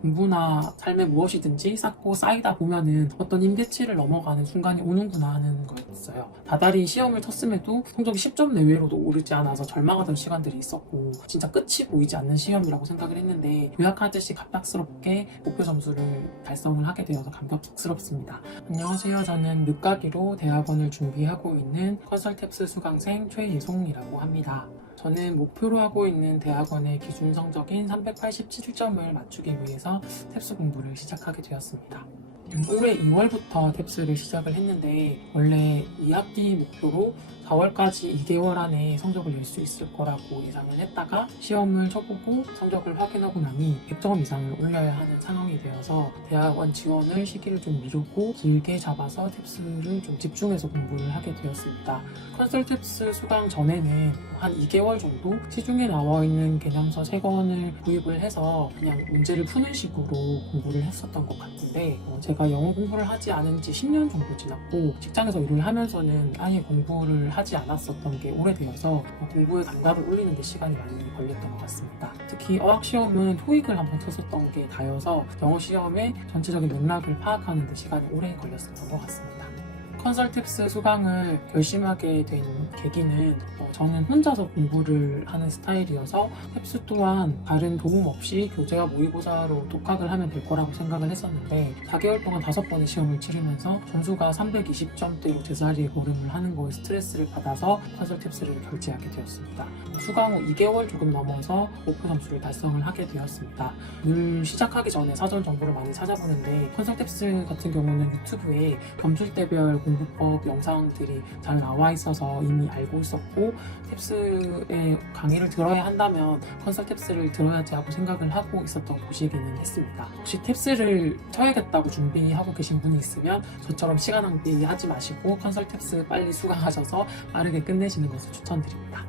공부나 삶에 무엇이든지 쌓고 쌓이다 보면은 어떤 임계치를 넘어가는 순간이 오는구나 하는 거였어요. 다달이 시험을 쳤음에도 성적이 10점 내외로도 오르지 않아서 절망하던 시간들이 있었고, 진짜 끝이 보이지 않는 시험이라고 생각을 했는데 요약하듯이 갑작스럽게 목표 점수를 달성을 하게 되어서 감격스럽습니다. 안녕하세요. 저는 늦가기로 대학원을 준비하고 있는 컨설탭스 수강생 최예송이라고 합니다. 저는 목표로 하고 있는 대학원의 기준 성적인 387점을 맞추기 위해서 탭스 공부를 시작하게 되었습니다. 올해 2월부터 탭스를 시작을 했는데, 원래 2학기 목표로 4월까지 2개월 안에 성적을 낼 수 있을 거라고 예상을 했다가 시험을 쳐보고 성적을 확인하고 나니 100점 이상을 올려야 하는 상황이 되어서 대학원 지원을 시기를 좀 미루고 길게 잡아서 탭스를 좀 집중해서 공부를 하게 되었습니다. 컨설탭스 수강 전에는 한 2개월 정도 시중에 나와 있는 개념서 3권을 구입을 해서 그냥 문제를 푸는 식으로 공부를 했었던 것 같은데, 제가 영어 공부를 하지 않은 지 10년 정도 지났고 직장에서 일을 하면서는 아예 공부를 하지 않았었던 게 오래되어서 공부의 감각을 올리는 데 시간이 많이 걸렸던 것 같습니다. 특히 어학시험은 토익을 한번 쳤었던 게 다여서 영어 시험의 전체적인 맥락을 파악하는 데 시간이 오래 걸렸었던 것 같습니다. 컨설팁스 수강을 결심하게 된 계기는 저는 혼자서 공부를 하는 스타일이어서 탭스 또한 다른 도움 없이 교재와 모의고사로 독학을 하면 될 거라고 생각을 했었는데, 4개월 동안 5번의 시험을 치르면서 점수가 320점대로 제자리에 걸음을 하는 거에 스트레스를 받아서 컨설팁스를 결제하게 되었습니다. 수강 후 2개월 조금 넘어서 목표 점수를 달성을 하게 되었습니다. 늘 시작하기 전에 사전 정보를 많이 찾아보는데, 컨설팁스 같은 경우는 유튜브에 점술대별 공부법 영상들이 잘 나와 있어서 이미 알고 있었고, 탭스의 강의를 들어야 한다면 컨설탭스를 들어야지 하고 생각을 하고 있었던 곳이기는 했습니다. 혹시 탭스를 쳐야겠다고 준비하고 계신 분이 있으면 저처럼 시간 낭비하지 마시고 컨설탭스 빨리 수강하셔서 빠르게 끝내시는 것을 추천드립니다.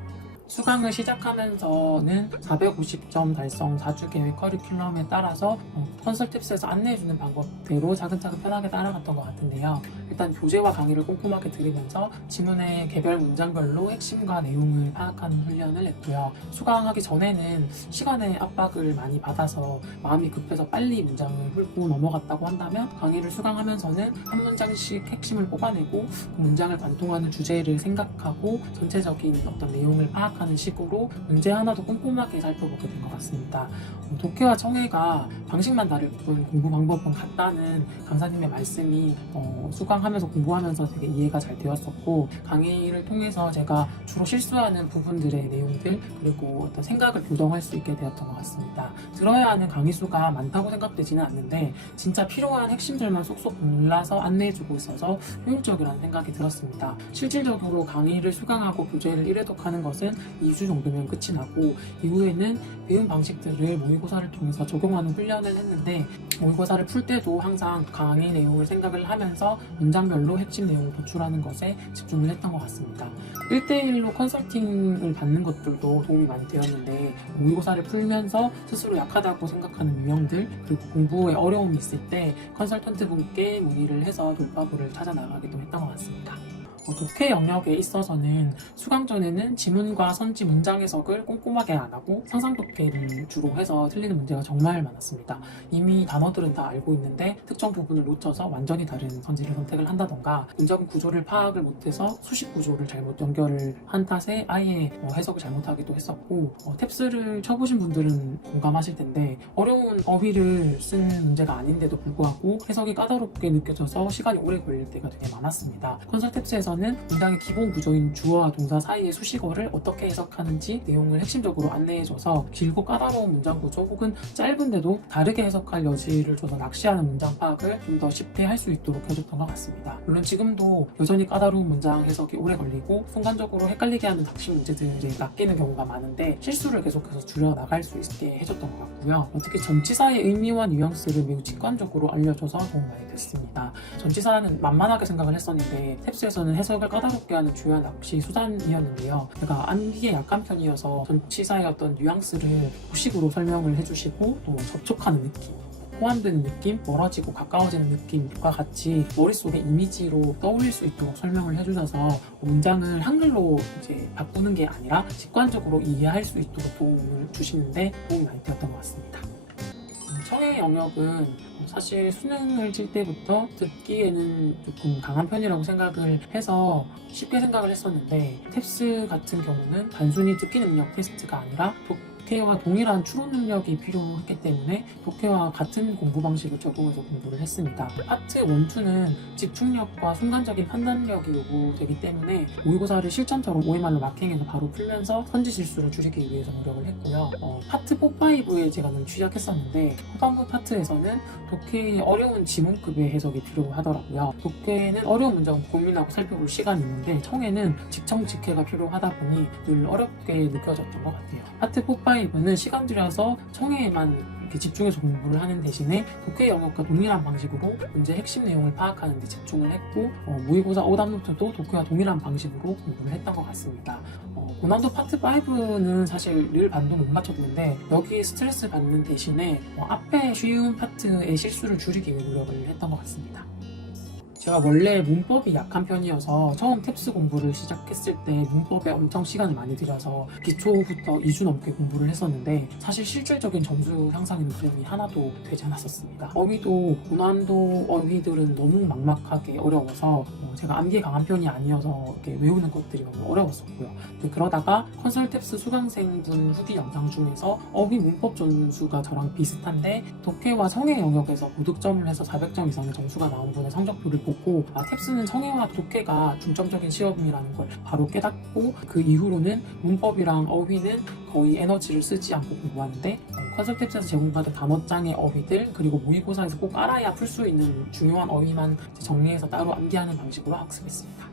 수강을 시작하면서는 450점 달성 4주 계획 커리큘럼에 따라서 컨설팁스에서 안내해주는 방법대로 차근차근 편하게 따라갔던 것 같은데요. 일단 교재와 강의를 꼼꼼하게 들으면서 지문의 개별 문장별로 핵심과 내용을 파악하는 훈련을 했고요. 수강하기 전에는 시간의 압박을 많이 받아서 마음이 급해서 빨리 문장을 훑고 넘어갔다고 한다면, 강의를 수강하면서는 한 문장씩 핵심을 뽑아내고 그 문장을 관통하는 주제를 생각하고 전체적인 어떤 내용을 파악하는 식으로 문제 하나도 꼼꼼하게 살펴보게 된 것 같습니다. 독해와 청해가 방식만 다를 뿐 공부 방법은 같다는 강사님의 말씀이 수강하면서 공부하면서 되게 이해가 잘 되었었고, 강의를 통해서 제가 주로 실수하는 부분들의 내용들 그리고 어떤 생각을 교정할 수 있게 되었던 것 같습니다. 들어야 하는 강의 수가 많다고 생각되지는 않는데 진짜 필요한 핵심들만 쏙쏙 골라서 안내해주고 있어서 효율적이라는 생각이 들었습니다. 실질적으로 강의를 수강하고 교재를 1회독하는 것은 2주 정도면 끝이 나고, 이후에는 배운 방식들을 모의고사를 통해서 적용하는 훈련을 했는데, 모의고사를 풀 때도 항상 강의 내용을 생각을 하면서 문장별로 핵심 내용을 도출하는 것에 집중을 했던 것 같습니다. 1대1로 컨설팅을 받는 것들도 도움이 많이 되었는데, 모의고사를 풀면서 스스로 약하다고 생각하는 유형들 그리고 공부에 어려움이 있을 때 컨설턴트 분께 문의를 해서 돌파구를 찾아 나가기도 했던 것 같습니다. 독해 영역에 있어서는 수강 전에는 지문과 선지 문장 해석을 꼼꼼하게 안 하고 상상 독해를 주로 해서 틀리는 문제가 정말 많았습니다. 이미 단어들은 다 알고 있는데 특정 부분을 놓쳐서 완전히 다른 선지를 선택을 한다던가, 문장 구조를 파악을 못해서 수식 구조를 잘못 연결을 한 탓에 아예 해석을 잘못하기도 했었고, 탭스를 쳐보신 분들은 공감하실 텐데 어려운 어휘를 쓰는 문제가 아닌데도 불구하고 해석이 까다롭게 느껴져서 시간이 오래 걸릴 때가 되게 많았습니다. 컨설탭스에서는 문장의 기본 구조인 주어와 동사 사이의 수식어를 어떻게 해석하는지 내용을 핵심적으로 안내해줘서 길고 까다로운 문장 구조 혹은 짧은데도 다르게 해석할 여지를 줘서 낚시하는 문장 파악을 좀 더 쉽게 할 수 있도록 해줬던 것 같습니다. 물론 지금도 여전히 까다로운 문장 해석이 오래 걸리고 순간적으로 헷갈리게 하는 닥침 문제들이 낚이는 경우가 많은데, 실수를 계속해서 줄여나갈 수 있게 해줬던 것 같고요. 특히 전치사의 의미와 뉘앙스를 매우 직관적으로 알려줘서 도움 많이 됐습니다. 전치사는 만만하게 생각을 했었는데 탭스에서는 해석을 까다롭게 하는 주요한 낚시 수단이었는데요. 제가 암기에 약한 편이어서 전치사의 어떤 뉘앙스를 구식으로 설명을 해주시고 또 접촉하는 느낌, 포함되는 느낌, 멀어지고 가까워지는 느낌과 같이 머릿속에 이미지로 떠올릴 수 있도록 설명을 해주셔서 문장을 한글로 이제 바꾸는 게 아니라 직관적으로 이해할 수 있도록 도움을 주시는데 도움이 많이 되었던 것 같습니다. 청해 영역은 사실 수능을 칠 때부터 듣기에는 조금 강한 편이라고 생각을 해서 쉽게 생각을 했었는데, 탭스 같은 경우는 단순히 듣기 능력 테스트가 아니라 독해와 동일한 추론 능력이 필요했기 때문에 독해와 같은 공부 방식을 적용해서 공부를 했습니다. 파트 1, 2는 집중력과 순간적인 판단력이 요구되기 때문에 모의고사를 실전처럼 OMR로 마킹해서 바로 풀면서 선지 실수를 줄이기 위해서 노력을 했고요. 파트 4, 5에 제가 좀 취약했었는데, 후반부 파트에서는 독해의 어려운 지문급의 해석이 필요하더라고요. 독해는 어려운 문장을 고민하고 살펴볼 시간이 있는데 청해는 직청직해가 필요하다 보니 늘 어렵게 느껴졌던 것 같아요. 파트 4, 5는 시간 들여서 청해에만 집중해서 공부를 하는 대신에 독해 영역과 동일한 방식으로 문제 핵심 내용을 파악하는 데 집중을 했고, 모의고사 오답노트도 독해와 동일한 방식으로 공부를 했던 것 같습니다. 고난도 파트 5는 사실 늘 반도 못 맞췄는데 여기 스트레스 받는 대신에 앞에 쉬운 파트의 실수를 줄이기 위해 노력을 했던 것 같습니다. 제가 원래 문법이 약한 편이어서 처음 탭스 공부를 시작했을 때 문법에 엄청 시간을 많이 들여서 기초부터 2주 넘게 공부를 했었는데 사실 실질적인 점수 향상에는 그림이 하나도 되지 않았었습니다. 어휘도 고난도 어휘들은 너무 막막하게 어려워서 제가 암기에 강한 편이 아니어서 이렇게 외우는 것들이 너무 어려웠었고요. 그러다가 컨설 탭스 수강생분 후기 영상 중에서 어휘 문법 점수가 저랑 비슷한데 독해와 청해 영역에서 고득점을 해서 400점 이상의 점수가 나온 분의 성적표를 보고 탭스는 청해와 독해가 중점적인 시험이라는 걸 바로 깨닫고, 그 이후로는 문법이랑 어휘는 거의 에너지를 쓰지 않고 공부하는데 컨설 탭스에서 제공받은 단어장의 어휘들, 그리고 모의고사에서 꼭 알아야 풀 수 있는 중요한 어휘만 정리해서 따로 암기하는 방식으로 학습했습니다.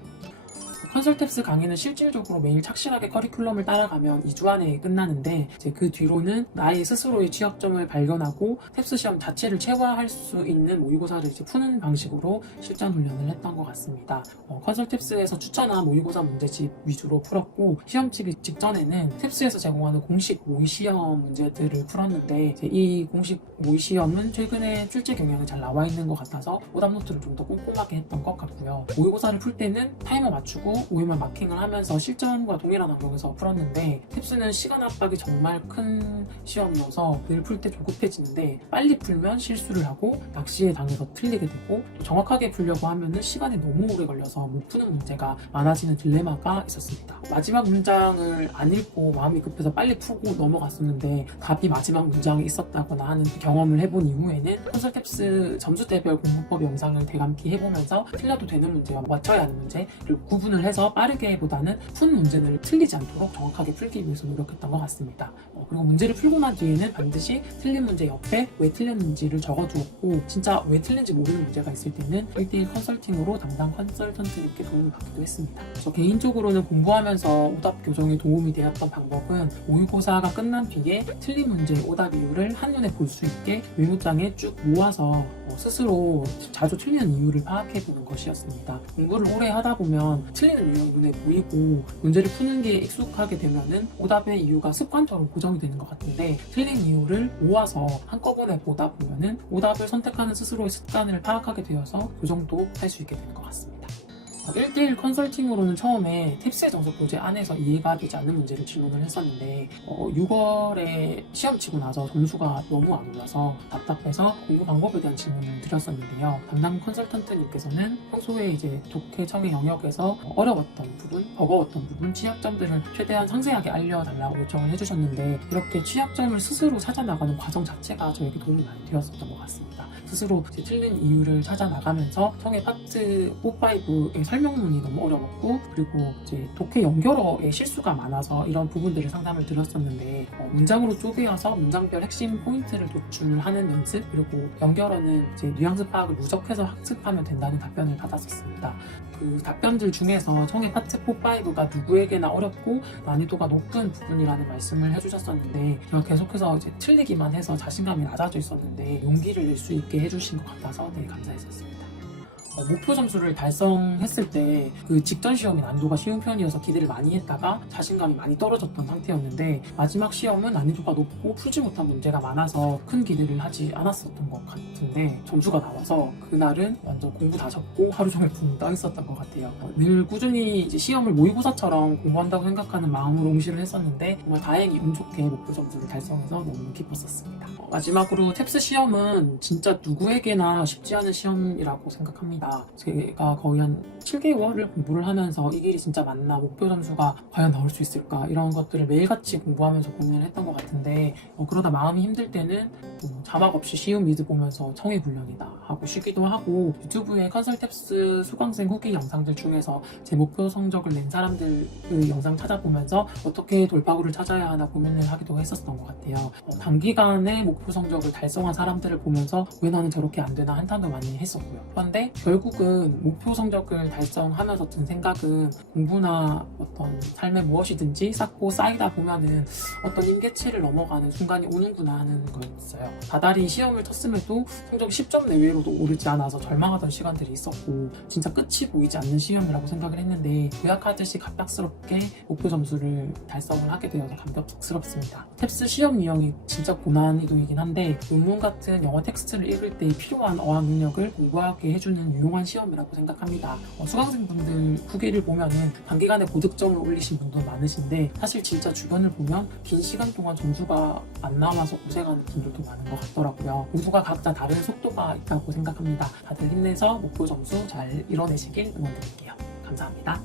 컨설 탭스 강의는 실질적으로 매일 착실하게 커리큘럼을 따라가면 2주 안에 끝나는데, 이제 그 뒤로는 나의 스스로의 취약점을 발견하고 탭스 시험 자체를 최소화할 수 있는 모의고사를 이제 푸는 방식으로 실전 훈련을 했던 것 같습니다. 컨설 탭스에서 추천한 모의고사 문제집 위주로 풀었고, 시험 치기 직전에는 탭스에서 제공하는 공식 모의 시험 문제들을 풀었는데, 이 공식 모의 시험은 최근에 출제 경향이 잘 나와 있는 것 같아서 오답 노트를 좀 더 꼼꼼하게 했던 것 같고요. 모의고사를 풀 때는 타이머 맞추고 OMR 마킹을 하면서 실전과 동일한 환경에서 풀었는데, 탭스는 시간 압박이 정말 큰 시험이어서 늘 풀 때 조급해지는데 빨리 풀면 실수를 하고 낚시에 당해서 틀리게 되고, 또 정확하게 풀려고 하면은 시간이 너무 오래 걸려서 못 푸는 문제가 많아지는 딜레마가 있었습니다. 마지막 문장을 안 읽고 마음이 급해서 빨리 풀고 넘어갔었는데 답이 마지막 문장에 있었다거나 하는 경험을 해본 이후에는 컨설 탭스 점수대별 공부법 영상을 대감기 해보면서 틀려도 되는 문제와 맞춰야 하는 문제를 구분을 해서 빠르게 보다는 푼 문제를 틀리지 않도록 정확하게 풀기 위해서 노력했던 것 같습니다. 그리고 문제를 풀고 난 뒤에는 반드시 틀린 문제 옆에 왜 틀렸는지를 적어두었고, 진짜 왜 틀린지 모르는 문제가 있을 때는 1대1 컨설팅으로 담당 컨설턴트님께 도움을 받기도 했습니다. 저 개인적으로는 공부하면서 오답 교정에 도움이 되었던 방법은 모의고사가 끝난 뒤에 틀린 문제의 오답 이유를 한눈에 볼 수 있게 메모장에 쭉 모아서 스스로 자주 틀리는 이유를 파악해보는 것이었습니다. 공부를 오래 하다 보면 틀리는 이유가 눈에 보이고 문제를 푸는 게 익숙하게 되면은 오답의 이유가 습관처럼 고정이 되는 것 같은데, 틀린 이유를 모아서 한꺼번에 보다 보면은 오답을 선택하는 스스로의 습관을 파악하게 되어서 교정도 할 수 있게 되는 것 같습니다. 1대1 컨설팅으로는 처음에 탭스의 정석 교재 안에서 이해가 되지 않는 문제를 질문을 했었는데 6월에 시험 치고 나서 점수가 너무 안 올라서 답답해서 공부 방법에 대한 질문을 드렸었는데요. 담당 컨설턴트님께서는 평소에 이제 독해 청해 영역에서 어려웠던 부분, 버거웠던 부분, 취약점들을 최대한 상세하게 알려달라고 요청을 해주셨는데, 이렇게 취약점을 스스로 찾아나가는 과정 자체가 저에게 도움이 많이 되었었던 것 같습니다. 스스로 이제 틀린 이유를 찾아나가면서 청해 파트 4, 5의 설명문이 너무 어려웠고, 그리고 이제 독해 연결어에 실수가 많아서 이런 부분들을 상담을 드렸었는데, 문장으로 쪼개어서 문장별 핵심 포인트를 도출하는 연습, 그리고 연결어는 이제 뉘앙스 파악을 누적해서 학습하면 된다는 답변을 받았었습니다. 그 답변들 중에서 청해 파트 4, 5가 누구에게나 어렵고 난이도가 높은 부분이라는 말씀을 해주셨었는데, 제가 계속해서 이제 틀리기만 해서 자신감이 낮아져 있었는데 용기를 낼 수 있게 해주신 것 같아서 되게 감사했었습니다. 목표 점수를 달성했을 때 그 직전 시험이 난이도가 쉬운 편이어서 기대를 많이 했다가 자신감이 많이 떨어졌던 상태였는데 마지막 시험은 난이도가 높고 풀지 못한 문제가 많아서 큰 기대를 하지 않았었던 것 같은데 점수가 나와서 그날은 완전 공부 다 접고 하루 종일 붕 떠 있었던 것 같아요. 늘 꾸준히 이제 시험을 모의고사처럼 공부한다고 생각하는 마음으로 응시를 했었는데 정말 다행히 운 좋게 목표 점수를 달성해서 너무 기뻤었습니다. 마지막으로 탭스 시험은 진짜 누구에게나 쉽지 않은 시험이라고 생각합니다. 제가 거의 한 7개월을 공부를 하면서 이 길이 진짜 맞나, 목표 점수가 과연 나올 수 있을까, 이런 것들을 매일같이 공부하면서 고민을 했던 것 같은데 그러다 마음이 힘들 때는 자막 없이 쉬운 미드 보면서 청해불량이다 하고 쉬기도 하고, 유튜브에 컨설 탭스 수강생 후기 영상들 중에서 제 목표 성적을 낸 사람들 그 영상 찾아보면서 어떻게 돌파구를 찾아야 하나 고민을 하기도 했었던 것 같아요. 단기간에 목표 성적을 달성한 사람들을 보면서 왜 나는 저렇게 안 되나 한탄도 많이 했었고요. 그런데 결국은 목표 성적을 달성하면서 든 생각은 공부나 어떤 삶의 무엇이든지 쌓고 쌓이다 보면은 어떤 임계치를 넘어가는 순간이 오는구나 하는 거였어요. 다달이 시험을 쳤음에도 성적이 10점 내외로도 오르지 않아서 절망하던 시간들이 있었고, 진짜 끝이 보이지 않는 시험이라고 생각을 했는데 도약하듯이 갑작스럽게 목표 점수를 달성을 하게 되어서 감격스럽습니다. 탭스 시험 유형이 진짜 고난이도이긴 한데 논문 같은 영어 텍스트를 읽을 때 필요한 어학 능력을 공부하게 해주는 유용한 시험이라고 생각합니다. 수강생분들 후기를 보면은 단기간에 고득점을 올리신 분도 많으신데 사실 진짜 주변을 보면 긴 시간 동안 점수가 안 나와서 고생하는 분들도 많은 것 같더라고요. 모두가 각자 다른 속도가 있다고 생각합니다. 다들 힘내서 목표 점수 잘 이뤄내시길 응원드릴게요. 감사합니다.